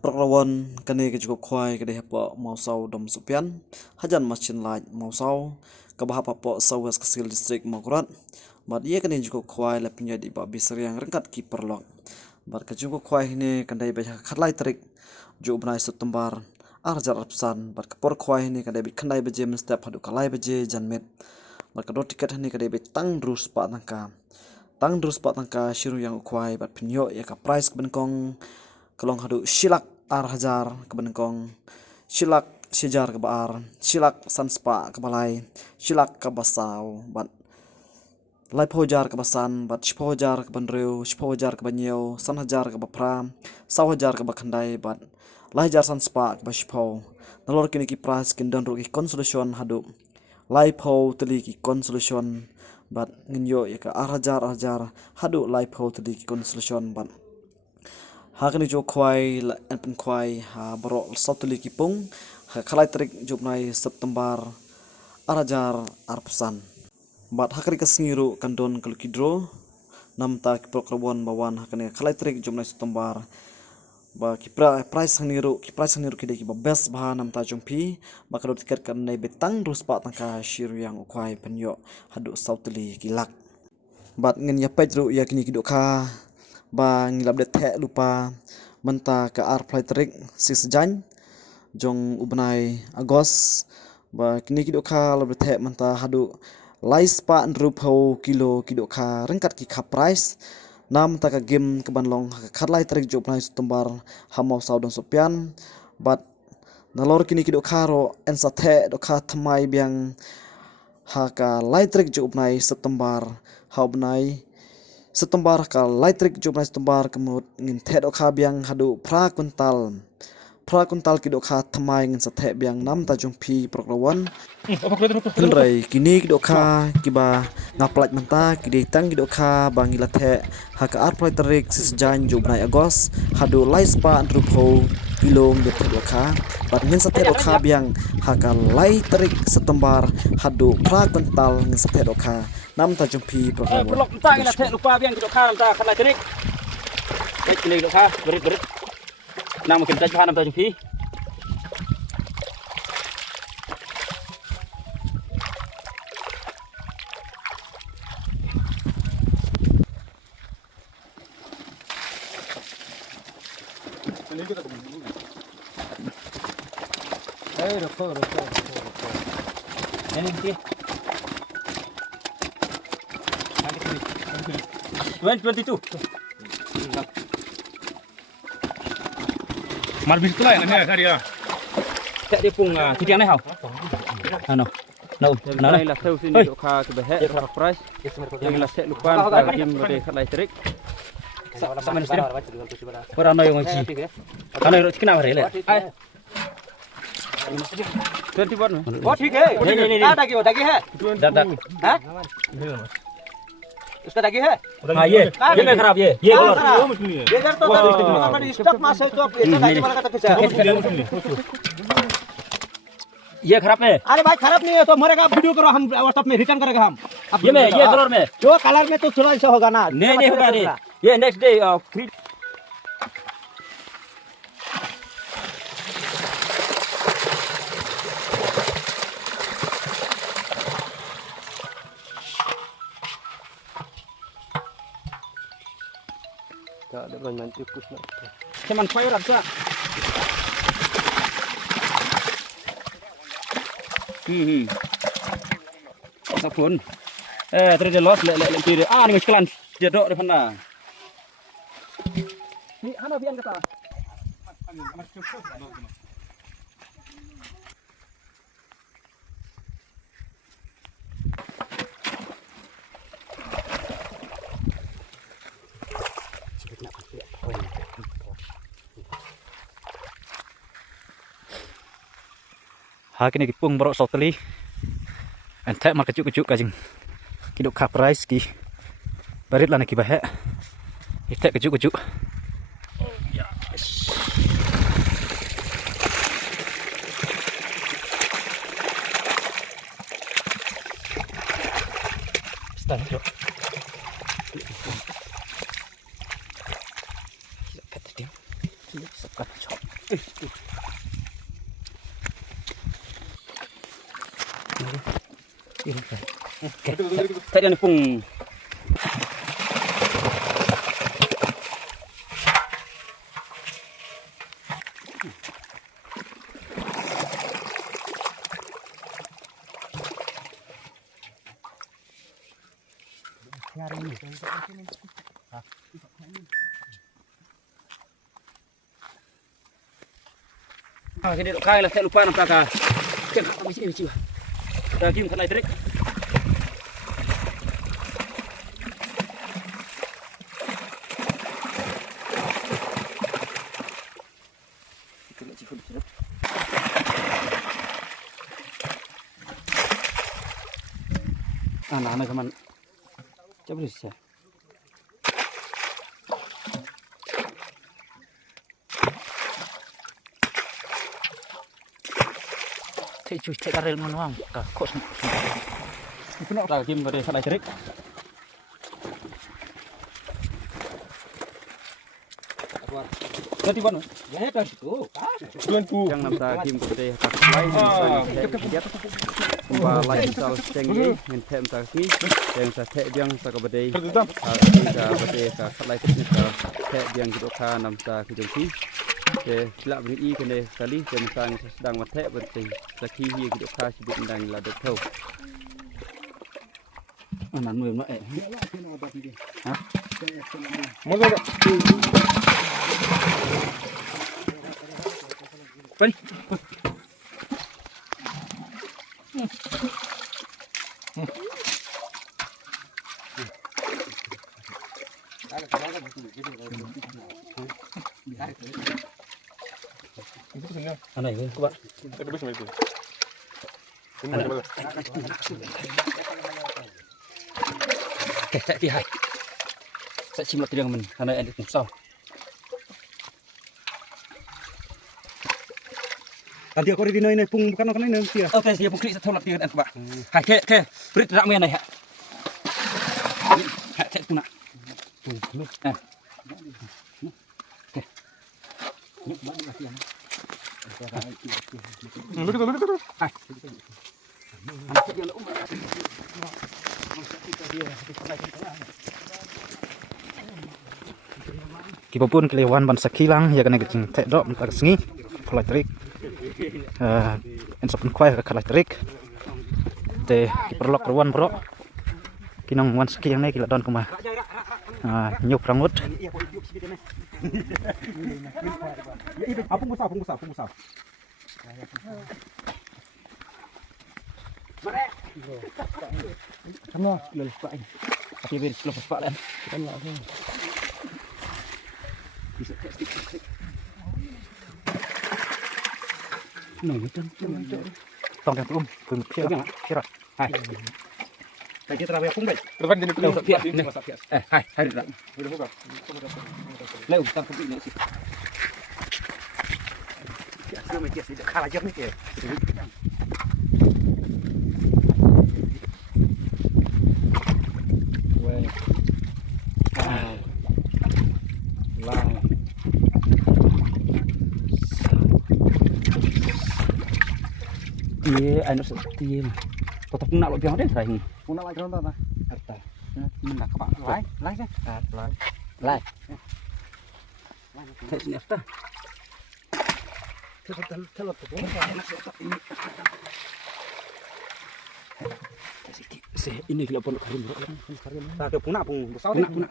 Perlawan kene ke cukup kuai ke depa mau sau dom supian hajan machin laj mau sau ke bahapa po sau wes kesil distrik Mangkurat bat ye kene cukup kuai le punya di ba bisri yang rengkat ki perlok bat ke cukup kuai ini kandai ba khatlai trik ju benai September arjar apsan bat ke por kuai ini kandai bi kandai beje step hadu kalai beje janmet bat ke do tiket ini kandai bi tang drus pa tangka shiru yang kuai bat pinyo ya ka price kebenkong kelong hadu silak ar hajar kebenkong silak sijar ke baar silak sanspa ke balai silak ke basau bat lai pojar ke basan bat shipojar ke benreu shipojar ke banyeu san hajar ke bapram sau hajar ke bakhandai bat lai jar sanspa ke bashipo nalor kini ki price kindan ru ki consolation hadu lai po teli ki consolation bat nginyo ya ka ar hajar hadu lai po teli ki consolation bat hakani jo kwai la pen kwai ha bro sotuli kipung ha khalai trik jupnai September arajar arpsan bat hakari kasingiru kandon kalkidro namta kiprokrobon bawan hakani khalai trik jupnai September ba kipra price haniru kide ki best bah namta jumpi bakalo tiket kan nai betang rus pa tangka shiru yang kwai penyo hadu sautuli kilak bat ngin ya pedru ya kini kidokha ba ngilap de the lupa menta ke ar flight trik si sejan jong ubnai agos ba kini kidokha lab de the menta hadu lais pa rupo kilo kidokha rengkat ki kha price nam ta ka game ke banlong khatlai trik job nai September hamau saudon sopian bat nalor kini kidokha ro en sa the dokha thamai biang ha ka lai trik job nai September haubnai September ka laitrik jumlah September kemud ngin thet okha biang hadu pra kuntal kidokha thamai ngin sathe biang nam ta jungpi proklawan kenrai kini kidokha kiba ngaplaj menta kidi tang kidokha bangila the haka art laitrik sisjan jumlah Agos hadu laispa andrupho kilong de kidokha bat ngin sathe okha biang haka laitrik September hadu pra kuntal ngin sathe okha nam ta jumpi program blok entah ila the lupa biang kidokha entah khala terik baik kini kidokha berit nam mungkin taj nam ta jumpi रखो ini dia 22 Mal bis tu lah yang ni hari ya. tak dia pung tiang ni hau ano no Này là theo xin độ kha cái bé hệ price yang là sẽ lupa game mode khalai trik sama ni orang no yang ngaji kana ro kenapa rele 21 oh ठीक है नहीं दागी है दाग हां उसका दागी है हाँ ये में खराब ये कलर ये कर तो हमारी स्टॉक मास है तो ये दागी वाला का तो पीछे ये खराब है अरे भाई खराब नहीं है तो मरेगा वीडियो करो हम व्हाट्सएप में रिटर्न करेंगे हम ये कलर में जो कलर में तो थोड़ा ऐसा होगा ना नहीं होगा रे ये next day free tak ada banyak cukup nak cuman fire aja Sapun terus dia los le kiri ni sekalian dia dok depan dah ni ana bian kata Hakini kipung borok soteli entek mar kejuk kajing kiduk ka price ki barit lana ki bahe itek kejuk oh yes stand up Sekat chop Tadi ni pung. Kini dok kai lah saya lupa nampak kah. Kan habis ini ciba. Daging tak lagi direct. Anak-anak kaman. Coba sih. Cuk cek karel manuang ka kos. Itu nak lagi pada salah cerik. Jadi mana? Ya dah situ. Yang nampak Hakim pada tak lain. Balai sal cengge mentem taki yang sa thek biang sa ka badai ka badai ka khalai teknik ka thek biang gitu ka nam sa ki jongsi ke lak bni i kene kali jem sang sedang mathek berti saki hi gitu ka sibut ndang la dek thau anan nuem no ha mo do Pani Anai ke kuat. Okey, tak pihai. Saya cimlat dengan men, anai edit musau. Tadi aku di ini pung bukan ini nanti ya. Okey, dia pun klik satu lap dia kan kuat. Hai, ke. Beri rak me anai ha. Ha, cek pun nak. Ha. Okey. Hai. Kita pun kelewan ban sakilang ya kena kecing tek dok mentak sengi kalai terik. Ensop kuai ke kalai terik. Te perlok ruan bro. Kinong wan saki yang ni kila don kuma. Nyuk rangut. Apa musah. Kamu lulus pak ini. Tapi beri lepas pak lah. Bisa klik. Nah, itu. Tong yang belum kira. Hai. Lagi terawih pung baik. Depan jadi penuh piak. Hai, hari rak. Udah buka. Leu tak kopi ni sih. Dia mesti sih kalah jam ni ke. Wei. Lah. Iya, anu seperti ini. Tetap nak lebih ada saya. Puna lagi ronda ta. Harta. Nak apa? Lai kan? Lai. Lai. Sini apa? Telur tu. Ini kalau pun karim. Tak ada puna pung besar. Puna.